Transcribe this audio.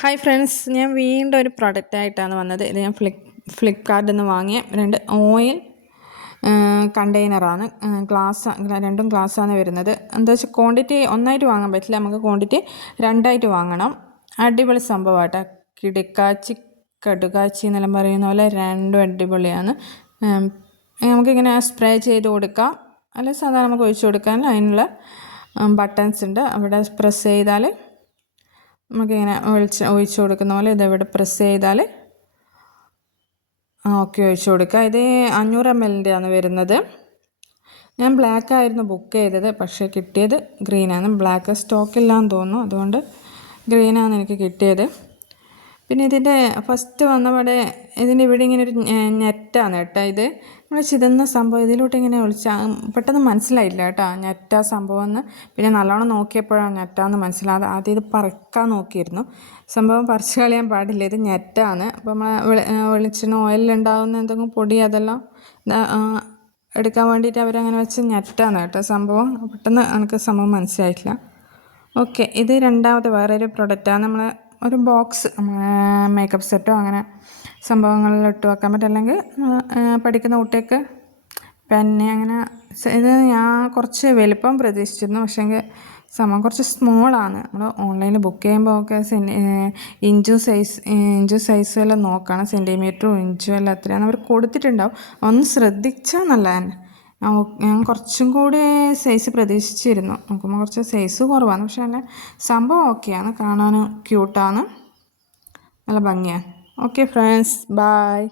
Hi friends ഞാൻ വീണ്ടും ഒരു പ്രൊഡക്റ്റ് ആയിട്ടാണ് വന്നത്. ഇത് ഞാൻ ഫ്ലിക് ഫ്ലിപ്കാർട്ടിൽ നിന്ന് വാങ്ങിയ രണ്ട് ഓയിൽ കണ്ടെയ്നറാണ് ഗ്ലാസ് രണ്ടും ഗ്ലാസ്സാണ് വരുന്നത്. എന്താ വെച്ചാൽ ക്വാണ്ടിറ്റി ഒന്നായിട്ട് വാങ്ങാൻ പറ്റില്ല. നമുക്ക് ക്വാണ്ടിറ്റി രണ്ടായിട്ട് വാങ്ങണം. അടിപൊളി സംഭവമാട്ടോ കിടക്കാച്ചി കടുകാച്ചി എന്നെല്ലാം പറയുന്ന പോലെ രണ്ടും അടിപൊളിയാണ്. നമുക്കിങ്ങനെ സ്പ്രേ ചെയ്ത് കൊടുക്കാം. അല്ലെങ്കിൽ സാധാരണ നമുക്ക് ഒഴിച്ചു കൊടുക്കാൻ അതിനുള്ള ബട്ടൺസ് ഉണ്ട്. അവിടെ പ്രസ് ചെയ്താൽ നമുക്കിങ്ങനെ ഒഴിച്ച് ഒഴിച്ചു കൊടുക്കുന്ന പോലെ ഇതെവിടെ പ്രസ് ചെയ്താൽ ആ ഓക്കെ ഒഴിച്ചു കൊടുക്കുക. ഇത് അഞ്ഞൂറ് എം എല്ലിന്റെ ആണ് വരുന്നത്. ഞാൻ ബ്ലാക്ക് ആയിരുന്നു ബുക്ക് ചെയ്തത് പക്ഷേ കിട്ടിയത് ഗ്രീനാണ് ബ്ലാക്ക് സ്റ്റോക്ക് ഇല്ലാന്ന് തോന്നുന്നു. അതുകൊണ്ട് ഗ്രീനാണ് എനിക്ക് കിട്ടിയത്. പിന്നെ ഇതിന്റെ ഫസ്റ്റ് വന്നപാടെ ഇതിന്റെ ഇവിടെ ഇങ്ങനെ ഒരു ഞെറ്റാണ് കേട്ടോ ഇത്. നമ്മൾ ചിതന്ന സംഭവം. ഇതിലോട്ട് ഇങ്ങനെ വിളിച്ചാൽ പെട്ടെന്ന് മനസ്സിലായില്ല കേട്ടോ നെറ്റാ സംഭവം എന്ന് പിന്നെ നല്ലോണം നോക്കിയപ്പോഴാണ് ഞെറ്റാന്ന് മനസ്സിലാകാതെ ആദ്യം ഇത് പറക്കാൻ നോക്കിയിരുന്നു. സംഭവം പറിച്ച് കളയാൻ പാടില്ല. ഇത് നെറ്റാണ് അപ്പോൾ നമ്മൾ വെളിച്ചെണ്ണ ഓയിലുണ്ടാകുന്ന എന്തെങ്കിലും പൊടി അതെല്ലാം എടുക്കാൻ വേണ്ടിയിട്ട് അവരങ്ങനെ വെച്ച് നെറ്റാണ് കേട്ടോ സംഭവം. പെട്ടെന്ന് എനിക്ക് സംഭവം മനസ്സിലായിട്ടില്ല. ഓക്കെ ഇത് രണ്ടാമത്തെ വേറൊരു പ്രൊഡക്റ്റാണ് നമ്മൾ ഒരു ബോക്സ് മേക്കപ്പ് സെറ്റോ അങ്ങനെ സംഭവങ്ങളിൽ ഇട്ട് വെക്കാൻ പറ്റും. അല്ലെങ്കിൽ പഠിക്കുന്ന കുട്ടിയൊക്കെ പെന്നെ അങ്ങനെ ഇത് ഞാൻ കുറച്ച് വലിപ്പം പ്രതീക്ഷിച്ചിരുന്നു. പക്ഷേങ്കിൽ സംഭവം കുറച്ച് സ്മോളാണ് നമ്മൾ ഓൺലൈനിൽ ബുക്ക് ചെയ്യുമ്പോൾ ഒക്കെ സെൻ ഇഞ്ചും സൈസ് ഇഞ്ചും സൈസ് എല്ലാം നോക്കണം. സെന്റിമീറ്ററും ഇഞ്ചും എല്ലാം എത്രയാണ് അവർ കൊടുത്തിട്ടുണ്ടാവും. ഒന്ന് ശ്രദ്ധിച്ചാൽ നല്ല തന്നെ ഞാൻ കുറച്ചും കൂടി സൈസ് പ്രതീക്ഷിച്ചിരുന്നു. നോക്കുമ്പോൾ കുറച്ച് സൈസ് കുറവാണ്. പക്ഷെ നല്ല സംഭവം ഓക്കെയാണ് കാണാൻ ക്യൂട്ടാണ് നല്ല ഭംഗിയാണ്. Okay friends bye